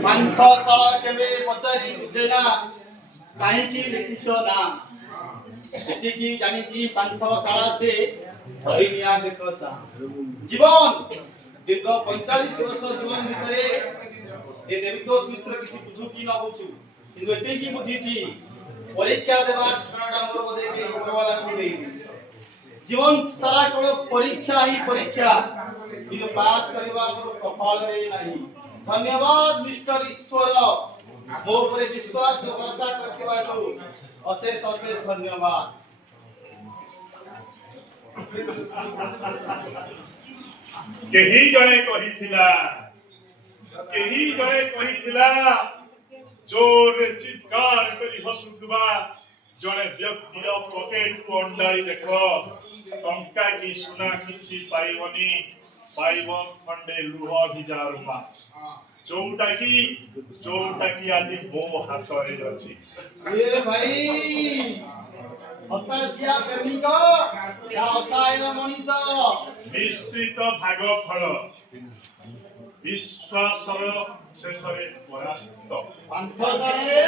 ପାନ୍ଥଶାଳା କେବେ ପଚାରି ବୁଝେ ନା କାହିଁକି ଲେଖିଛ ନା ଏତିକି ଜାଣିଛି ପାନ୍ଥଶାଳା ସେ ଅହିନିଆ ଦେଖ ଚା ଜୀବନ ଦୀର୍ଘ 45 ବର୍ଷ ଜୀବନ ଭିତରେ ଏ ଦେବିତୋଷ ମିଶ୍ର କିଛି ବୁଝୁ କି ନ ବୁଝୁ କିନ୍ତୁ ଏତିକି ବୁଝିଛି ପରୀକ୍ଷା ଦେବା ଠିକଣାଟା ମୋର ବୋଧେ କେହି ଉପରବାଲାଙ୍କୁ ଦେଇଛି ଜୀବନ ସାରା କେବଳ ପରୀକ୍ଷା ହିଁ ପରୀକ୍ଷା କିନ୍ତୁ ପାସ୍ କରିବା ମୋର କପାଳରେ ନାହିଁ ଧନ୍ୟବାଦ ମିଷ୍ଟର ଈଶ୍ୱର ମୋ ଉପରେ ବିଶ୍ୱାସ ଓ ଭରସା କରିଥିବାରୁ ଅଶେଷ ଅଶେଷ ଧନ୍ୟବାଦ କେହି ଜଣେ କହିଥିଲା ଜୋରରେ ଚିତ୍କାର କରି ହସୁଥିବା ଜଣେ ବ୍ୟକ୍ତିର ପକେଟକୁ ଅଣ୍ଡାଳି ଦେଖ ଟଙ୍କା କି ସୁନା କିଛି ପାଇବନି ପାଇବ ଖଣ୍ଡେ ଲୁହ ଭିଜା ରୁମା ଯୋଉଟା କି ଆଜି ମୋ ହାତରେ ଅଛି ଏ ଭାଇ ହତାଶିଆ ପ୍ରେମିକ ନା ଅସହାୟ ମଣିଷ ମିଶ୍ରିତ ଭାଗ ଫଳ ବିଶ୍ୱାସର ଶେଷରେ ପରାସ୍ତ ପାନ୍ଥଶାଳାରେ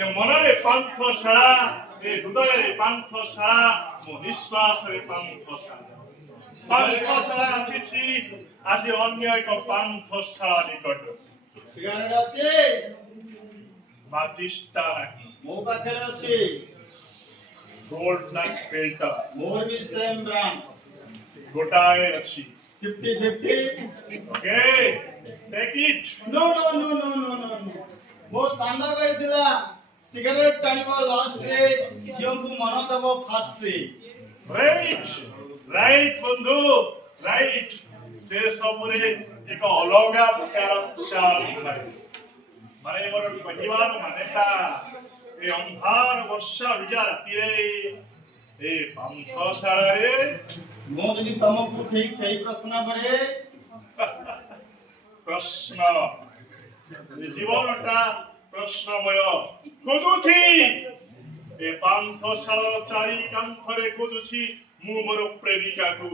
ଏ ମନରେ ପାନ୍ଥଶାଳା ଏ ହୃଦୟରେ ପାନ୍ଥଶାଳା ମୋ ନିଶ୍ୱାସରେ ପାନ୍ଥଶାଳା ଆସିଛି ଆଜି ଅନ୍ୟ ଏକ ପାନ୍ଥଶାଳା ନିକଟ ସିଗାରେଟ ଅଛି ମାଚିଷ୍ଟା ନାହିଁ ମୋ ପାଖରେ ଅଛି ଗୋଲ୍ଡ ବ୍ଲାକ୍ ଫିଲ୍ଟର ମୋର ବି ସେମ୍ ବ୍ରାଣ୍ଡ ଗୋଟାଏ ଅଛି 50-50 okay take it no no no no no no ମୋ ସାଙ୍ଗ କହିଥିଲା ସିଗାରେଟ ଟାଣିବ ଲାଷ୍ଟ ରେ ଝିଅକୁ ମନ ଦେବ ଫାଷ୍ଟ ରେ ରାଇଟ୍ ବନ୍ଧୁ ରାଇଟ୍ ସେ ସବୁରେ ଏକ ଅଲଗା ପ୍ରକାର ଉତ୍ସାହ ମାନେ ମୋର କହିବାର ମାନେଟା ଏ ଅନ୍ଧାର ବର୍ଷା ଭିଜା ରାତିରେ ଏ ପାନ୍ଥଶାଳାରେ ମୁଁ ଯଦି ତମକୁ ଠିକ ସେଇ ପ୍ରଶ୍ନ କରେ ପ୍ରଶ୍ନ ଜୀବନଟା ପ୍ରଶ୍ନମୟ ଖୋଜୁଛି ଏ ପାନ୍ଥଶାଳାର ଚାରି କାନ୍ଥରେ ଖୋଜୁଛି ମୁଁ ମୋର ପ୍ରେମିକାକୁ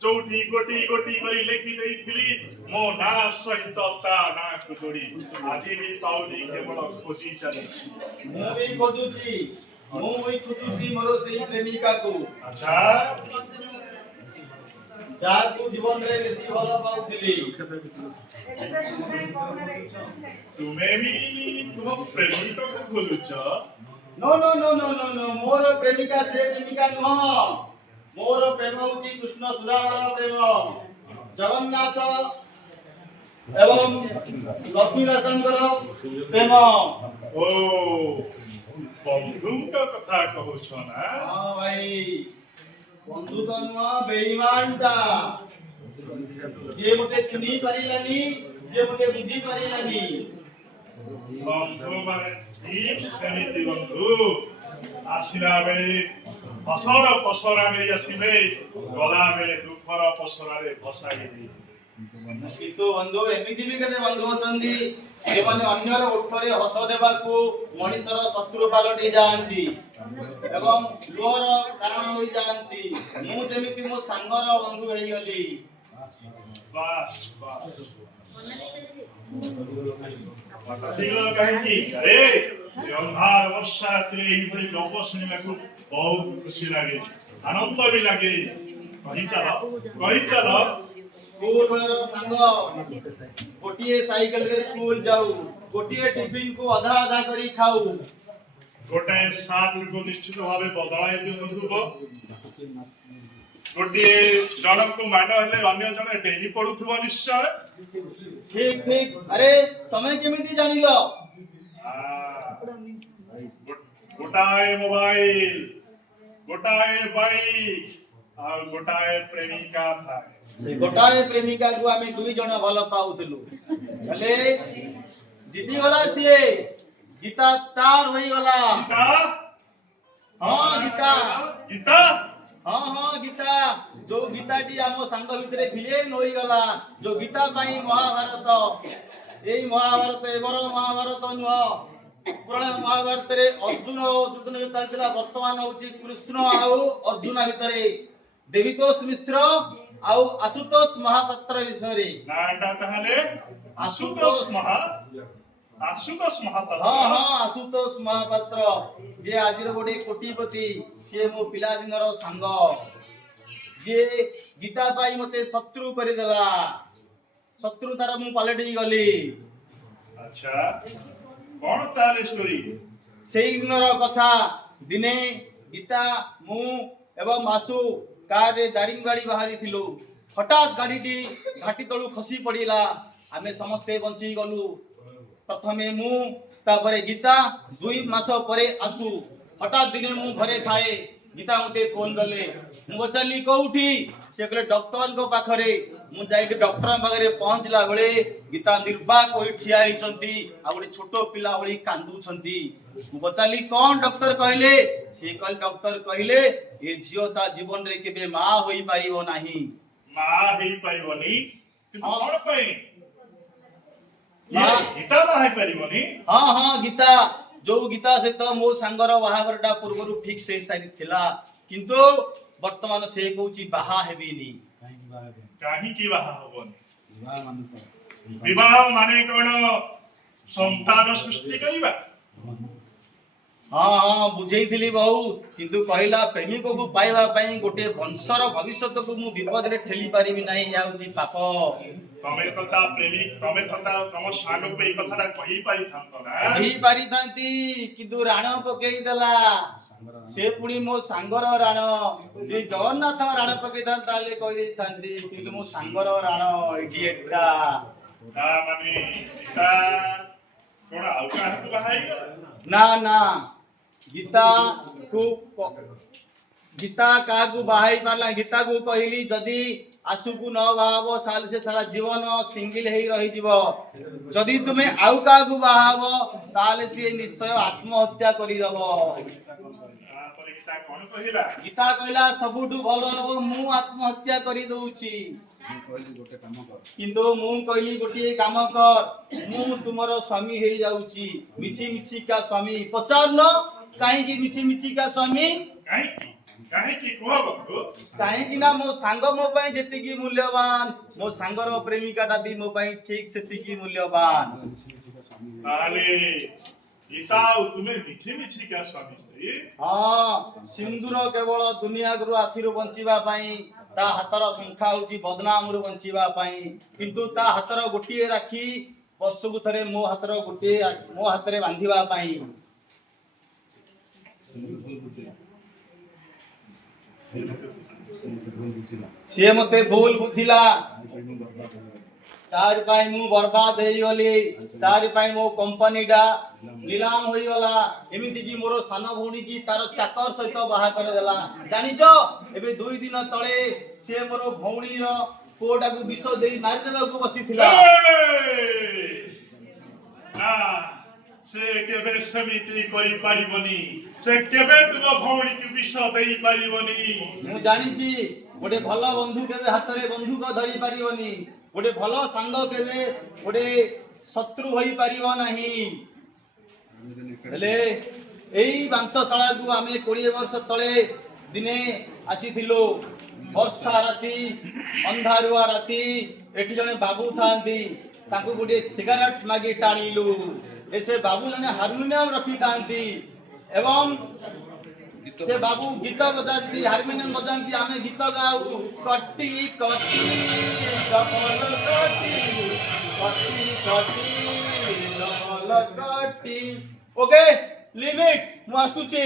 ଯୋଉଠି ଗୋଟି ଗୋଟି କରି ଲେଖି ଦେଇଥିଲି ମୋ ନାଁ ସହିତ ତା ନାଁକୁ ଯୋଡ଼ି ଆଜି ବି ପାଉନି କେବଳ ଖୋଜି ଚାଲିଛି ମୁଁ ବି ଖୋଜୁଛି ମୋର ସେଇ ପ୍ରେମିକାକୁ ଆଚ୍ଛା ଯାହାକୁ ଜୀବନରେ ବେଶୀ ଭଲ ପାଉଥିଲି ତୁମେ ବି ତୁମ ପ୍ରେମିକକୁ ଖୋଜୁଛ no no no no no no more प्रेमिका से प्रेमिका नुह मोर प्रेम होची कृष्ण सुदामार प्रेम जगन्नाथ एवं लक्ष्मी नरसिंहर प्रेम ओ बंधुଙ୍କ କଥା କହୁଛ ନା हां भाई बंधु तो नुह बेईमानटा जे मते चिनी परिलानी जे मते बुझी परिलानी बंधु माने ठीक ସେମିତି ବନ୍ଧୁ ଆସିଲା ବେଳେ ହସର ପସରାରେ ଆସିବେ ଗଲା ବେଳେ ଦୁଃଖର ପସରାରେ ଭସାଇବେ କିନ୍ତୁ ବନ୍ଧୁ ଏମିତି ବି କେତେ ବନ୍ଧୁ ଅଛନ୍ତି ଯେଉଁମାନେ ଅନ୍ୟର ଓଠରେ ହସ ଦେବାକୁ ମଣିଷର ଶତ୍ରୁ ପାଲଟି ଯାଆନ୍ତି ଏବଂ ଲୁହର କାରଣ ହୋଇ ଯାଆନ୍ତି ମୁଁ ଯେମିତି ମୋ ସାଙ୍ଗର ବନ୍ଧୁ ହେଇଗଲି ବାସ୍ ବାସ୍ କାହିଁକି ଆରେ ଅନ୍ଧାର ବର୍ଷା ରାତିରେ ଏଇଭଳି ଗପ ଶୁଣିବାକୁ ବହୁତ ଖୁସି ଲାଗେ ଆନନ୍ଦ ବି ଲାଗେ କହିଚାଲ ସ୍କୁଲ ବେଳର ସାଙ୍ଗ ଗୋଟିଏ ସାଇକେଲରେ ସ୍କୁଲ ଯାଉ ଗୋଟିଏ ଟିଫିନ କୁ ଅଧା ଅଧା କରି ଖାଉ ଗୋଟାଏ ସାର୍ଟକୁ ନିଶ୍ଚିତ ଭାବେ ବଦଳାଇ ଦିଅନ୍ତୁ ଗୋଟିଏ ଜଣକୁ ମାଡ଼ ହେଲେ ଅନ୍ୟ ଜଣେ ଡେଇଁ ପଡୁଥିବ ନିଶ୍ଚୟ ଠିକ ଠିକ ଆରେ ତମେ କେମିତି ଜାଣିଲ ଗୋଟାଏ ମୋବାଇଲ ଗୋଟାଏ ବାଇକ୍ ଆଉ ଗୋଟାଏ ପ୍ରେମିକା ଥାଏ ସେ ଗୋଟାଏ ପ୍ରେମିକାକୁ ଆମେ ଦୁଇ ଜଣ ଭଲ ପାଉଥିଲୁ ହେଲେ ଜିତିଗଲା ସିଏ ଗୀତା ତାର ହୋଇଗଲା ଗୀତା ହଁ ଗୀତା ଯୋଉ ଗୀତାଟି ଆମ ସାଙ୍ଗ ଭିତରେ ଭିଲେନ ହୋଇଗଲା ଯୋଉ ଗୀତା ପାଇଁ ମହାଭାରତ ଏଇ ମହାଭାରତ ଏବର ମହାଭାରତ ନୁହଁ ପୁରାଣ ମହାଭାରତରେ ଅର୍ଜୁନ ଓ ଦୁର୍ଯ୍ୟୋଧନ ଚାଲିଥିଲା ବର୍ତ୍ତମାନ ହଉଛି କୃଷ୍ଣ ଆଉ ଅର୍ଜୁନ ଭିତରେ ଦେବିତୋଷ ମିଶ୍ର ଆଉ ଆଶୁତୋଷ ମହାପାତ୍ର ବିଷୟରେ। ନାଟା ତାହେଲେ ଆଶୁତୋଷ ମହାପାତ୍ର। ହଁ ହଁ ଆଶୁତୋଷ ମହାପାତ୍ର ଯେ ଆଜିର ଗୋଟେ କୋଟିପତି, ସିଏ ମୋ ପିଲାଦିନର ସାଙ୍ଗ, ଯିଏ ଗୀତା ପାଇଁ ମତେ ଶତ୍ରୁ କରିଦେଲା, ଶତ୍ରୁ ତାର ମୁଁ ପାଲଟି ଗଲି। ଆଚ୍ଛା, କଣ ତାହେଲେ ଷ୍ଟୋରି? ସେଇ ଦିନର କଥା, ଦିନେ ଗୀତା, ମୁଁ ଏବଂ ଆଶୁ କାରରେ ଦାରିଙ୍ଗବାଡ଼ି ବାହାରିଥିଲୁ। ହଠାତ୍ ଗାଡ଼ିଟି ଘାଟି ତଳୁ ଖସି ପଡ଼ିଲା, ଆମେ ସମସ୍ତେ ବଞ୍ଚି ଗଲୁ। ପ୍ରଥମେ ମୁଁ, ତାପରେ ଗୀତା, 2 ମାସ ପରେ ଆଶୁ। ହଠାତ୍ ଦିନେ ମୁଁ ଘରେ ଥାଏ, ଗୀତା ମତେ ଫୋନ କଲେ। ମୁଁ ପଚାରିଲି କୋଉଠି? ସେ କହିଲେ ଡକ୍ଟରଙ୍କ ପାଖରେ। ମୁଁ ଯାଇକି ଡକ୍ଟରଙ୍କ ପାଖରେ ପହଞ୍ଚିଲା ବେଳେ ଗୀତା ନିର୍ବାକ ହୋଇ ଠିଆ ହେଇଛନ୍ତି, ଆଉ ଗୋଟେ ଛୋଟ ପିଲା ଭଳି କାନ୍ଦୁଛନ୍ତି। ମୁଁ ପଚାରିଲି କଣ ଡକ୍ଟର କହିଲେ? ସେ କହିଲେ ଡକ୍ଟର କହିଲେ ଏ ଝିଅ ତା ଜୀବନରେ କେବେ ମା ହୋଇପାରିବ ନାହିଁ। ମା ହେଇପାରିବନି? କିନ୍ତୁ କଣ ପାଇଁ? ମା ଗୀତା ମା ହେଇପାରିବନି? ହଁ ହଁ ଗୀତା, ଯୋଉ ଗୀତା ସହିତ ମୋ ସାଙ୍ଗର ବାହାଘରଟା ପୂର୍ବରୁ ଫିକ୍ସ ହେଇସାରିଥିଲା, କିନ୍ତୁ ବର୍ତ୍ତମାନ ସେ କହୁଛି ବାହା ହେବିନି। କାହିଁକି ବାହା ହବନି? ବିବାହ ମାନେ କଣ ସନ୍ତାନ ସୃଷ୍ଟି କରିବା? ହଁ ହଁ ବୁଝେଇଥିଲି ବହୁ, କିନ୍ତୁ କହିଲା ପ୍ରେମିକକୁ ପାଇବା ପାଇଁ ଗୋଟେ ବଂଶର ଭବିଷ୍ୟତକୁ ମୁଁ ବିପଦରେ ଠେଲି ପାରିବି ନାହିଁ, ଏହା ହେଉଛି ପାପ। ତମେ ତ ତା ପ୍ରେମିକ, ତମେ ତ ତମ ସାଙ୍ଗକୁ ଏଇ କଥାଟା କହି ପାରିଥାନ୍ତ ନା? କହି ପାରିଥାନ୍ତି, କିନ୍ତୁ ରାଣ ପକେଇ ଦେଲା। ସେ ପୁଣି ମୋ ସାଙ୍ଗର ରାଣ। ଯେ ଜଗନ୍ନାଥ ରାଣ ପକେଇଥାନ୍ତି ତାହେଲେ କହିଦେଇଥାନ୍ତି, କିନ୍ତୁ ମୋ ସାଙ୍ଗର ରାଣ ଇଡିଏଟଟା। ତା ମାନେ ଗୀତା କଣ ଆଉ କାହାକୁ ବାହା ହେଇଗଲା? ନା ନା, ଗୀତା କାହାକୁ ବାହା ହେଇ ପାରିଲା? ଗୀତାକୁ କହିଲି ଯଦି ଆଶୁକୁ ନ ବାହାହବ ତାହେଲେ ସେ ସାରା ଜୀବନ ସିଙ୍ଗିଲ ହେଇ ରହିଯିବ। ଯଦି ତୁମେ ଆଉ କାହାକୁ ବାହାହବ ତାହେଲେ ସିଏ ନିଶ୍ଚୟ ଆତ୍ମହତ୍ୟା କରିଦବ। ତାପରେ ଗୀତା କଣ କହିଲା? ଗୀତା କହିଲା ସବୁଠୁ ଭଲ ହବ ମୁଁ ଆତ୍ମହତ୍ୟା କରିଦଉଛି। କିନ୍ତୁ ମୁଁ କହିଲି ଗୋଟିଏ କାମ କର, ମୁଁ ତୁମର ସ୍ୱାମୀ ହେଇଯାଉଛି। ମିଛି ମିଛିକା ସ୍ୱାମୀ। ପଚାରୁନ କାହିଁକି ମିଛି ମିଛିକା ସ୍ୱାମୀ? କାହିଁକି କୁହ ବନ୍ଧୁ? କାହିଁକି ନା ମୋ ସାଙ୍ଗ ମୋ ପାଇଁ ଯେତିକି ମୂଲ୍ୟବାନ, ମୋ ସାଙ୍ଗର ପ୍ରେମିକାଟା ବି ମୋ ପାଇଁ ଠିକ ସେତିକି ମୂଲ୍ୟବାନ। ତାହେଲେ ଗୀତା ଆଉ ତୁମେ ମିଛି ମିଛିକା ସ୍ୱାମୀ ସ୍ତ୍ରୀ? ହଁ, ସିନ୍ଦୁର କେବଳ ଦୁନିଆରୁ ଆଖିରୁ ବଞ୍ଚିବା ପାଇଁ, ତା ହାତର ଶଙ୍ଖା ହଉଛି ବଦନାମରୁ ବଞ୍ଚିବା ପାଇଁ। କିନ୍ତୁ ତା ହାତର ଗୋଟିଏ ରାକ୍ଷୀ ବର୍ଷକୁ ଥରେ ମୋ ହାତରେ ବାନ୍ଧିବା ପାଇଁ। ସିଏ ମତେ ଭୁଲ ବୁଝିଲା, ତାରି ପାଇଁ ମୁଁ ବର୍ବାଦ ହେଇଗଲି, ତାରି ପାଇଁ ମୋ କମ୍ପାନୀଟା ନିଲାମ ହୋଇଗଲା। ଏମିତି କି ମୋର ସାନ ଭଉଣୀ କି ତାର ଚାକର ସହିତ ବାହା କରିଦେଲା। ଜାଣିଛ, ଏବେ 2 ଦିନ ତଳେ ସେ ମୋର ଭଉଣୀର ପୁଅଟାକୁ ବିଷ ଦେଇ ମାରିଦେବାକୁ ବସିଥିଲା। ସେ କେବେ ସେମିତି କରିପାରିବନି। ସେ କେବେ ତୁମ ଭଉଣୀକୁ ବିଷ ଦେଇ ପାରିବନି। ମୁଁ ଜାଣିଛି, ଗୋଟେ ଭଲ ବନ୍ଧୁ କେବେ ହାତରେ ବନ୍ଧୁକ ଧରି ପାରିବନି। ଗୋଟେ ଭଲ ସାଙ୍ଗ କେବେ ଗୋଟେ ଶତ୍ରୁ ହୋଇପାରିବ ନାହିଁ। ହେଲେ ଏଇ ବାନ୍ତଶାଳାକୁ ଆମେ 20 ବର୍ଷ ତଳେ ଦିନେ ଆସିଥିଲୁ। ବର୍ଷା ରାତି, ଅନ୍ଧାରୁଆ ରାତି। ଏଠି ଜଣେ ବାବୁ ଥାନ୍ତି, ତାଙ୍କୁ ଗୋଟେ ସିଗାରେଟ ମାଗି ଟାଣିଲୁ। ସେ ବାବୁ ଜଣେ ହାରମୋନିୟମ ରଖିଥାନ୍ତି ଏବଂ ସେ ବାବୁ ଗୀତ ବଜାନ୍ତି, ହାରମୋନିୟମ ବଜାନ୍ତି, ଆମେ ଗୀତ ଗାଉ। କଟି କଟି ଡବଲ କଟି, କଟି କଟି ଡବଲ କଟି। ଓକେ, ଲିଭ୍ ଇଟ୍, ମୁଁ ଆସୁଛି।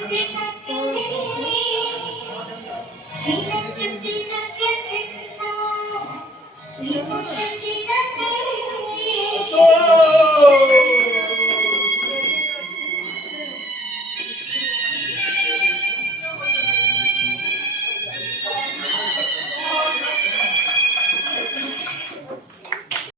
Thank you.